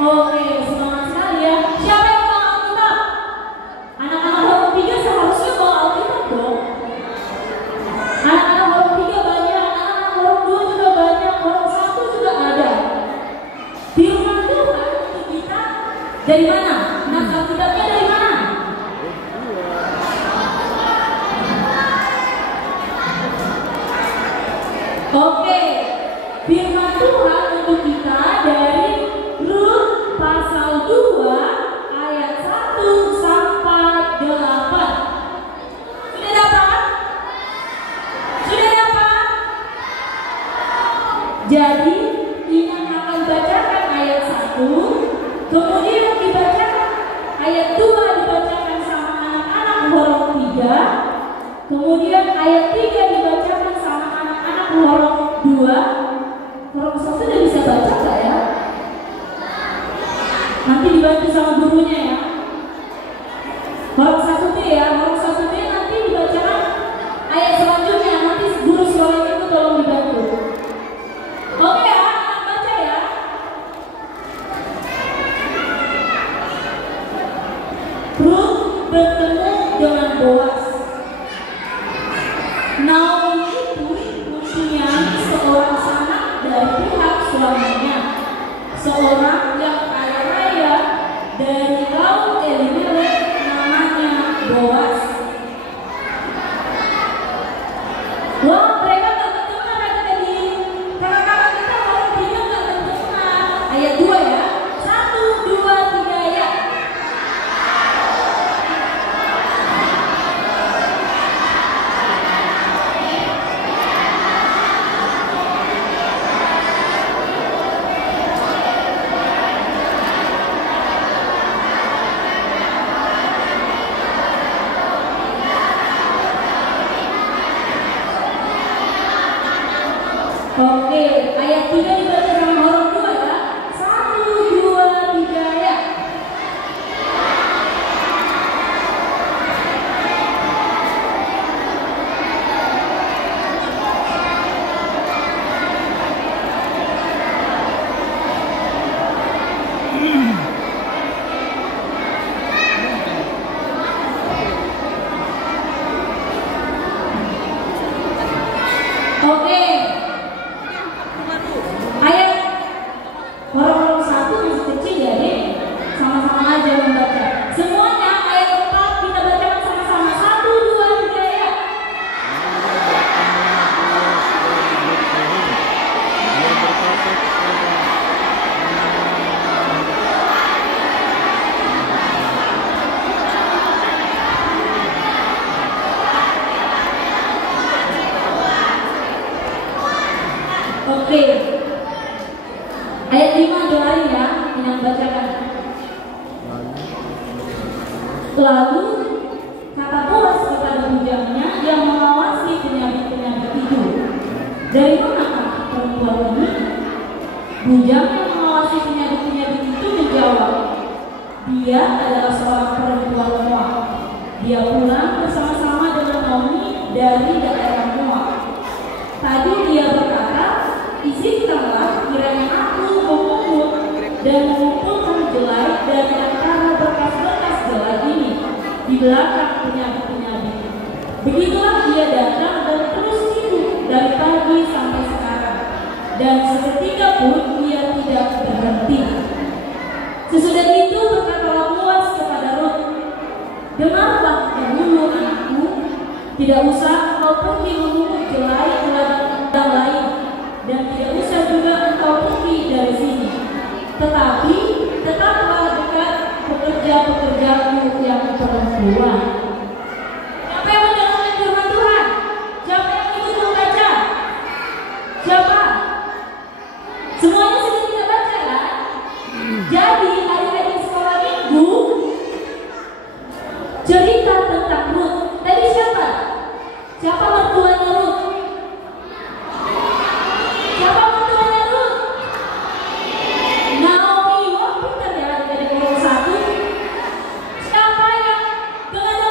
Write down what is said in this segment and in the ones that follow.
Oke, semangat sekali ya. Siapa yang bawa Alkitab? Anak-anak Horum 3 seharusnya bawa Alkitab dong. Anak-anak Horum 3 banyak, anak-anak Horum 2 juga banyak, Horum 1 juga ada. Firman Tuhan untuk kita dari mana? Nah, Alkitabnya dari mana? Oke, firman Tuhan untuk kita dari Rut pasal 2 ayat 1 sampai 8. Sudah dapat? Sudah dapat? Jadi ini akan bacakan ayat 1, kemudian dibacakan ayat 2 dibacakan sama anak-anak Horum 3, kemudian ayat 3 dibacakan sama anak-anak Horum 2. Horum 1 udah bisa baca gak ya? Nanti dibantu sama gurunya ya. Horum 1B ya, Horum 1B nanti dibacakan ayat selanjutnya. Nanti guru suaranya itu tolong dibantu. Oke ya, anak baca ya. Rut bertemu dengan Boas. Naomi itu mempunyai seorang sanak dari pihak suaminya, seorang yang kaya raya dari kaum Elimelek, namanya Boas. Wah, mereka gak ketemu kata tadi. Kakak-kakak kita Horum 3 gak ketemu. Ayat 2 ya. 1, 2, 3 ya. Oke, ayat 3 dibaca sama Horum 2 ya. 1, 2, 3 ya. Oke. Ayat Horum 1 masih kecil jadi sama-sama aja membaca. Semuanya ayat 4 kita bacakan sama-sama. 1, 2, 3 ya. Oke. Ayat 5 doain ya, yang bacakan. Lalu kata Boas kepada bujangnya yang mengawasi penyakit-penyakit itu, dari manakah perempuan ini? Bujang yang mengawasi penyakit-penyakit itu menjawab, dia adalah seorang perempuan Moab. Dia pulang bersama-sama dengan Naomi dari daerah Moab. Tadi dia berkata, izinkanlah kiranya aku memungut dan mengumpulkan jelai dari antara bekas-bekas jelai ini di belakang penyakit-penyakit. Begitulah dia datang dan terus hidup dari pagi sampai sekarang, dan seketika pun dia tidak berhenti. Sesudah itu berkatalah Boas kepada Rut, dengarlah dahulu anakku, tidak usah engkau pergi memungut jelai ke ladang lain, dan tidak usah juga engkau pergi dari sini, tetapi tetaplah dekat pekerja-pekerjamu yang perempuan. Siapa yang mendengarkan firman Tuhan? Siapa yang ikut membaca? Siapa? Semuanya sudah kita baca kan? Jadi adik-adik sekolah minggu cerita tentang Rut. Tadi siapa? Siapa mertuanya Rut? Siapa mertuanya Rut? Naomi. Wah, pintar ya adik-adik Horum 1. Siapa yang dengan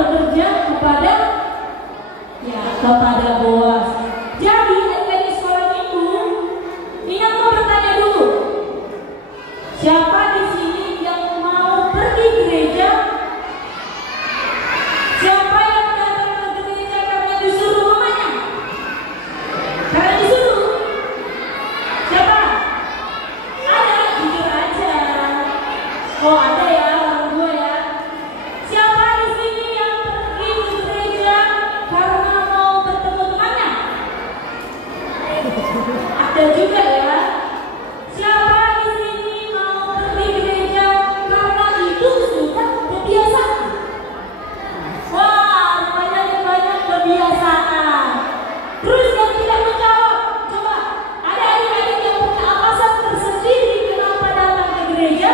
bekerja kepada Boas. Jadi adik-adik sekolah itu, Ina mau bertanya dulu, siapa di sini yang mau pergi gereja? Siapa yang datang ke gereja karena disuruh mamanya? Karena disuruh? Siapa? Ada, jujur aja. Oh ada ya, orang tua ya. Siapa di sini yang pergi ke gereja karena mau bertemu temannya? Ada juga ya. Siapa di sini mau pergi gereja karena itu sudah kebiasaan? Wah, banyak kebiasaan. Terus yang tidak menjawab, coba ada adik-adik yang punya alasan tersendiri kenapa datang ke gereja?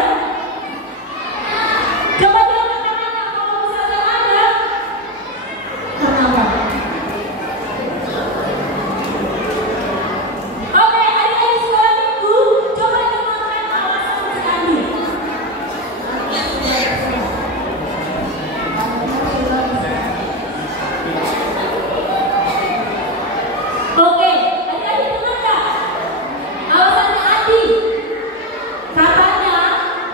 Coba jawab tangannya kalau misalnya ada. Kenapa? Oke, adik-adik sekolah minggu, coba dengarkan alasan si Andi. Oke, adik-adik dengar nggak? Alasannya Andi. Katanya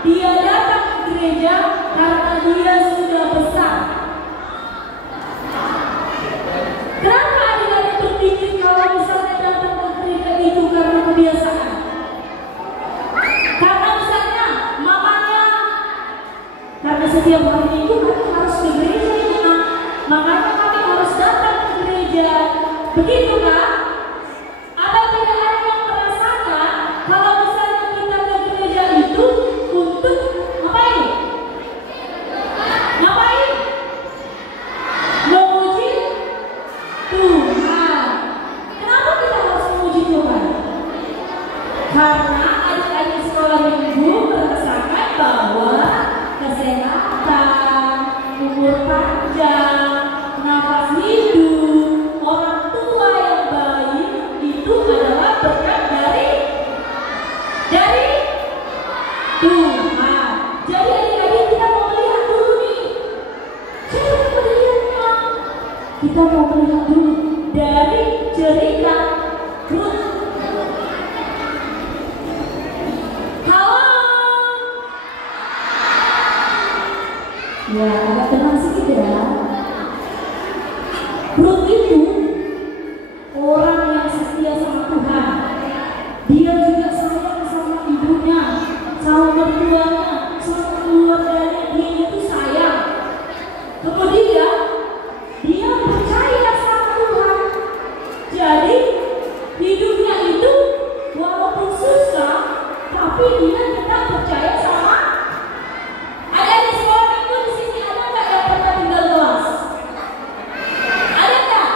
dia datang ke gereja karena dia sudah besar. Kenapa adik-adik berpikir kalau misalnya datang ke gereja itu karena kebiasaan? Karena misalnya mamanya, karena setiap hari minggu kami harus ke gereja ini, makanya kami harus datang ke gereja. Begitu kan? Ada tidak ada yang merasakan kalau misalnya kita ke gereja itu untuk ngapain? Ngapain? Memuji Tuhan. Kenapa kita harus memuji Tuhan? Karena adik-adik sekolah minggu merasakan bahwa kesehatan, umur panjang, nafas hidup, orang tua yang baik itu adalah berkat dari Tuhan. Jadi adik-adik kita mau melihat dulu nih. Siapa yang melihatnya? Kita mau melihat dulu dari cerita Rut. Halo. Ya, agak tenang sedikit ya. Rut itu orang yang setia sama Tuhan. Dia juga sayang sama ibunya, sama mertuanya, sama keluarganya. Dia itu sayang. Kemudian dia percaya sama Tuhan. Jadi hidupnya itu walaupun susah, tapi dia tetap percaya sama. Ada di sekolah minggu di sini ada nggak yang pernah tinggal kelas? Ada nggak?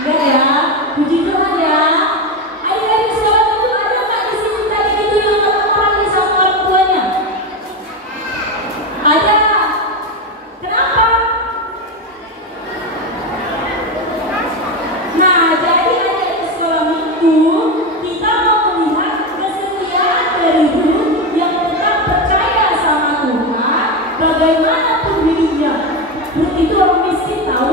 Enggak ya. Puji Tuhan ya. Adik-adik sekolah minggu ada nggak di sini tadi itu yang ketemu sama orang tuanya? Ada. Kenapa? Nah, jadi adik-adik sekolah minggu kita mau melihat kesetiaan dari Ruth yang tetap percaya sama Tuhan bagaimanapun hidupnya. Ruth itu orang miskin tahu?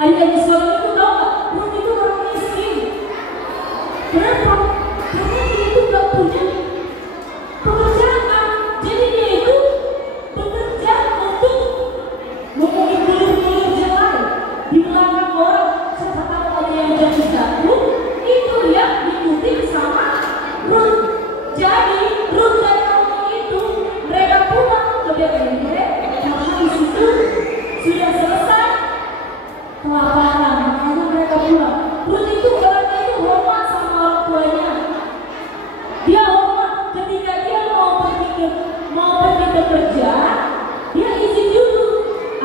Adik-adik sekolah minggu tahu nggak? Ruth itu orang miskin. Kenapa? Karena dia itu nggak punya pekerjaan. Jadi dia itu bekerja untuk mengulur-ulur jalan di belakang orang. Siapa tahu ada yang jadi jatuh, itu yang diikuti sama Ruth. Jadi Ruth dan Naomi itu mereka pulang ke Bethlehem karena di situ sudah selesai kelaparan, makanya mereka pulang. Ruth itu orangnya itu hormat sama orang tuanya. Dia hormat ketika dia mau pergi bekerja, dia izin dulu.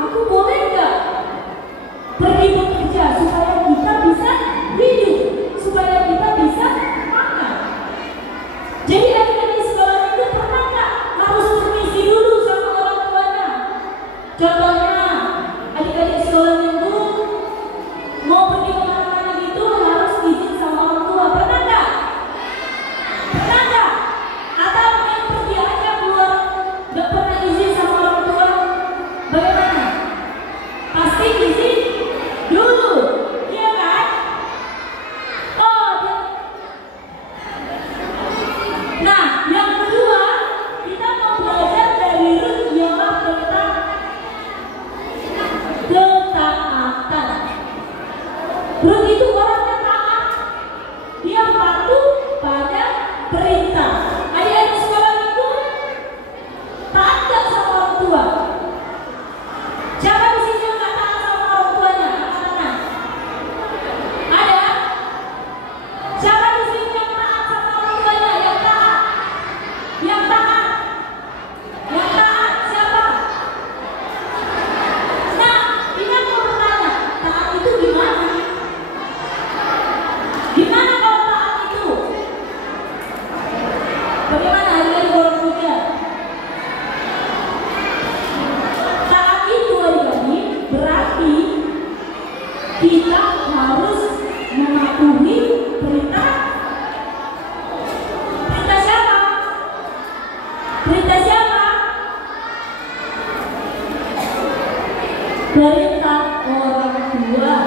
Aku boleh nggak pergi bekerja supaya kita bisa hidup, supaya kita bisa makan. Jadi adik-adik sekolah itu pernah nggak harus permisi dulu sama orang tuanya? Contohnya adik-adik sekolah minggu mau pergi kemana-mana gitu harus izin sama orang tua. Pernah nggak? Pernah nggak? Atau main pergi aja keluar nggak pernah izin sama orang tua? Bagaimana? perintah orang tua.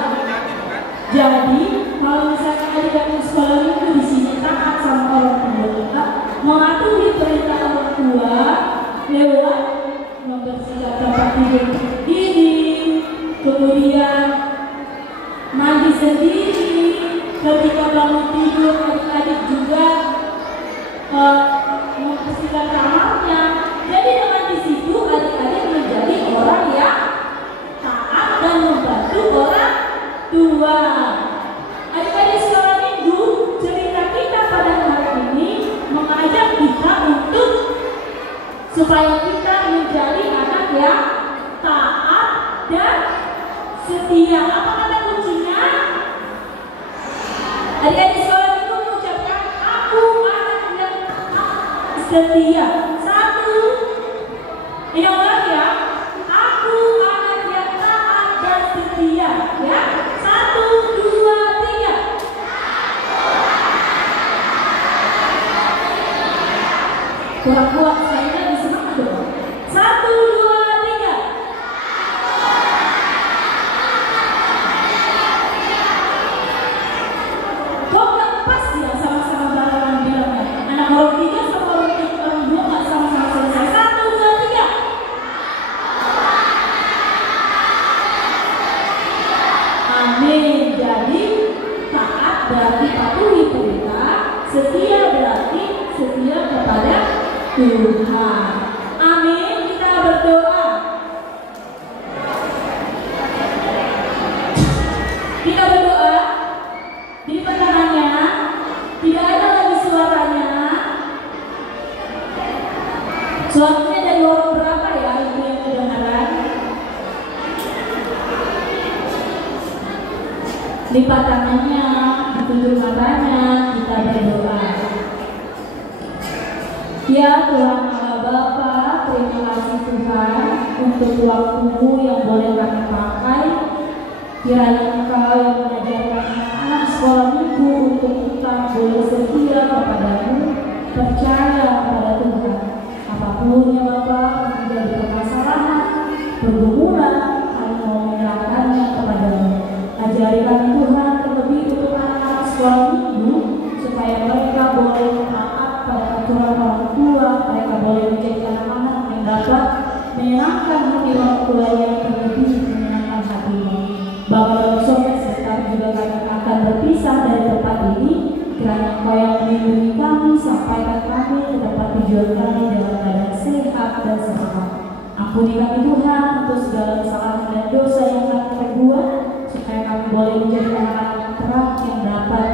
Jadi kalau misalnya adik-adik sekolah itu di sini taat sama orang tua, mematuhi perintah orang tua lewat membersihkan tempat tidur sendiri, kemudian mandi sendiri, ketika bangun tidur adik-adik juga membersihkan kamarnya. Jadi dengan di situ adik-adik menjadi orang yang taat dan membantu orang tua. Adik-adik sekolah minggu, cerita kita pada hari ini mengajak kita untuk supaya kita menjadi anak yang taat dan setia. Apa kata kuncinya? Adik-adik sekolah minggu mengucapkan, aku anak yang taat setia. Satu, ini ulang ya. Aku anak yang taat dan setia. Ya, 1, 2, 3. Kurang kuat, saya lebih semangat dong. 1, 2, 3. Kok nggak pas ya sama-sama barengan bilangnya? Anak orang 3 sama orang 2 nggak sama-sama selesai. 1, 2, 3. Amin. Jadi taat berarti patuhi perintah, setia berarti setia kepada Tuhan. Amin. Kita berdoa. Kita berdoa. Di pertengahannya tidak ada lagi suaranya. Suaranya dari orang berapa ya ibu yang kedengaran? Lipat tangannya, ditutup matanya, kita berdoa. Ya Tuhan Allah Bapa, terima kasih Tuhan untuk waktu-Mu yang boleh kami pakai. Kiranya Engkau yang mengajarkan anak sekolah minggu untuk kita boleh setia kepada-Mu, percaya kepada Tuhan. Apapun yang Bapak menjadi permasalahan, pergumulan, kami mau menyerahkannya kepada-Mu. Ajari kami Tuhan terlebih untuk anak-anak sekolah minggu supaya mereka boleh taat pada aturan orang tua, mereka boleh menjadi anak-anak yang dapat menyenangkan hati orang tuanya terlebih menyenangkan hatinya. Bapak dan Sobat sebentar juga kami akan berpisah dari tempat ini. Kiranya Engkau yang melindungi kami, sampaikan kami ke tempat tujuan kami dalam keadaan sehat dan selamat. Ampuni kami Tuhan untuk segala kesalahan dan dosa yang kami perbuat, supaya kami boleh menjadi anak-anak terang yang dapat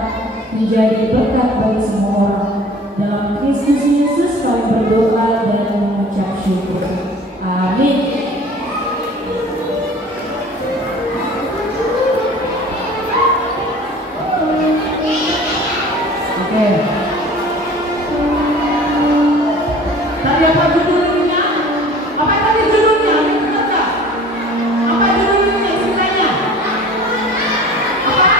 menjadi berkat bagi semua orang. Dalam Kristus Yesus kami berdoa dan mengucap syukur. Amin. Oke. Tadi apa judulnya? Apa tadi judulnya? Apa judulnya ceritanya? Apa?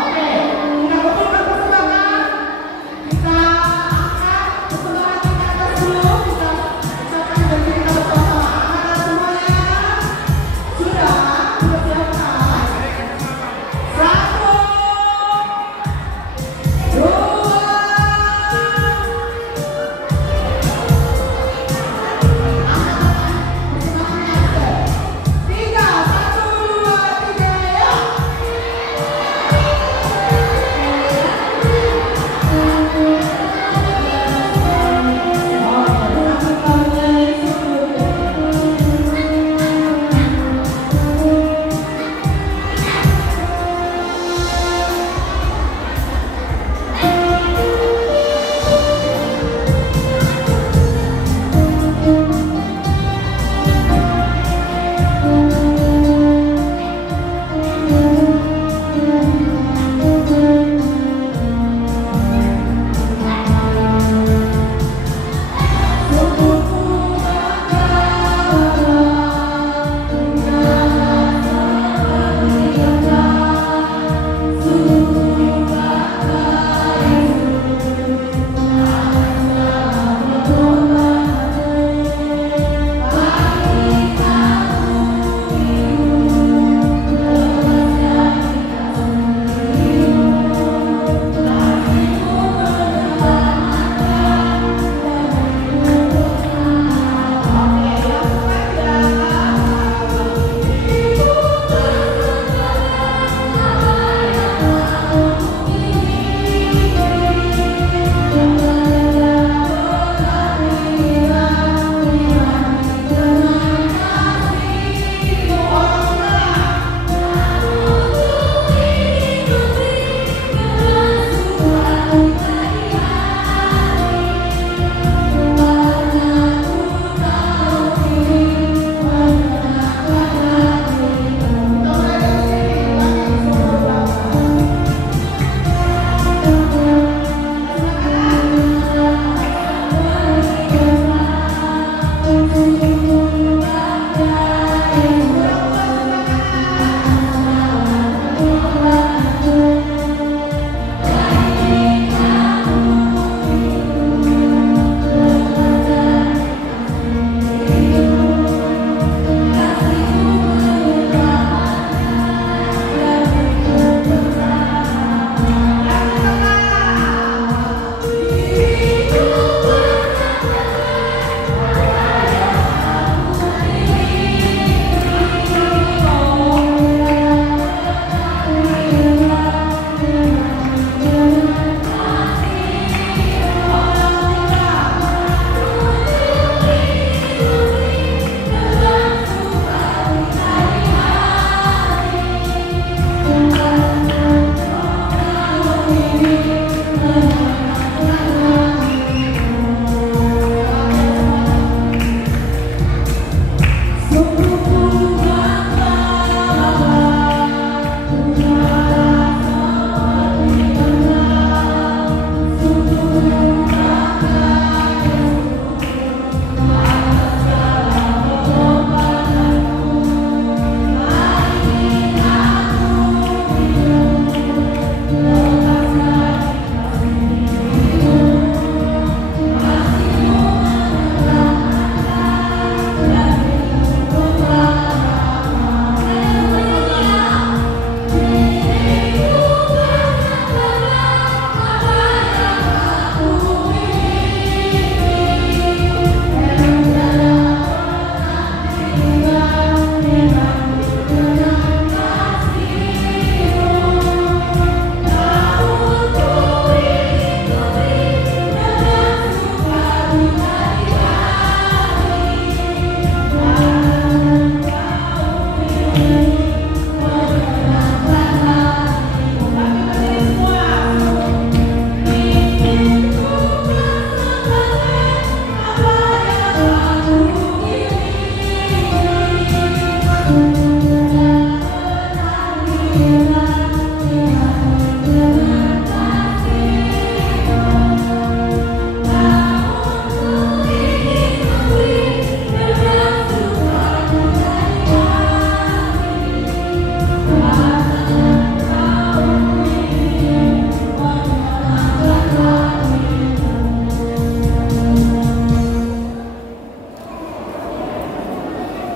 Oke. Kita kumpulkan persembahan. Kita angkat.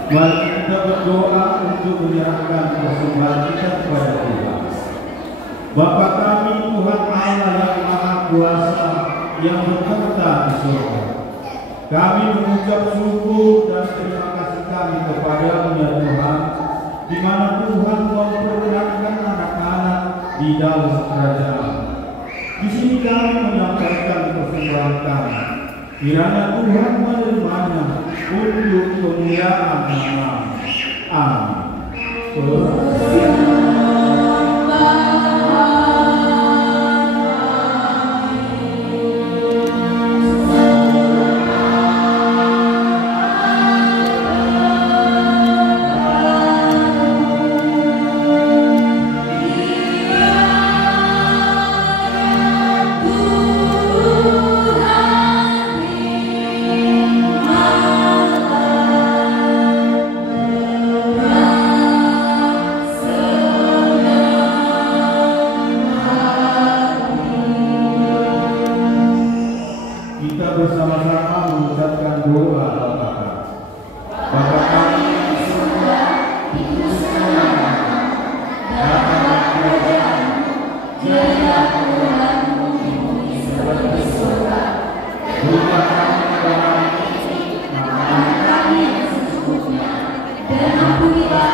Mari kita berdoa untuk menyerahkan persembahan kita kepada Tuhan. Bapa kami Tuhan Allah yang Maha Kuasa yang bertahta di surga, kami mengucap syukur dan terima kasih kami kepada-Mu ya Tuhan, di mana Tuhan memperkenankan anak-anak di dalam kerajaan. Di sini kami menyampaikan persembahan kami. Kiranya Tuhan menerimanya untuk kemuliaan nama-Mu. Amin. Kita bersama-sama mengucapkan doa Bapa. Bapa kami di surga, dikuduskan namamu, datanglah kerajaan-Mu, jadilah kehendakmu di bumi seperti di surga. Berikanlah kami pada hari ini makanan kami yang secukupnya, dan ampunilah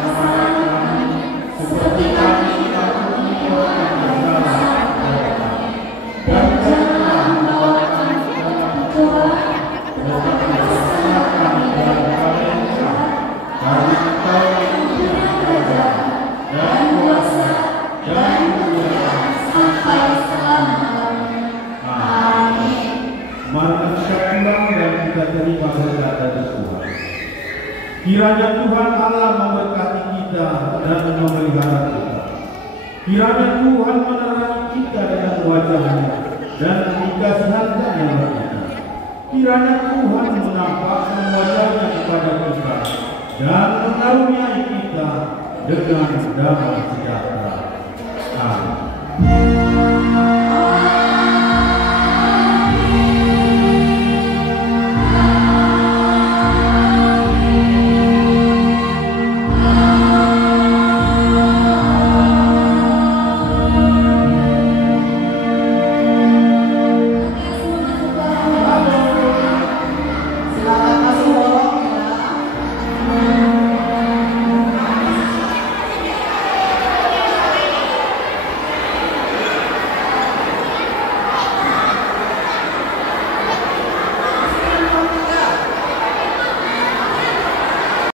kesalahan kami, seperti kami mengampuni orang yang bersalah kepada kami. Dan janganlah membawa kami ke dalam pencobaan, tetapi bebaskanlah kami dari yang jahat. Karena Engkau yang punya kerajaan dan kuasa dan kemuliaan sampai selama-lamanya. Amin. Mari kita pulang dan kita terima berkat dari Tuhan. Kiranya Tuhan Allah memberkati kita dan memelihara kita. Kiranya Tuhan menerangi kita dengan wajah-Nya dan dikasihankan yang berkata. Kiranya Tuhan menampakkan wajah-Nya kepada kita dan mengaruniai kita dengan damai sejahtera.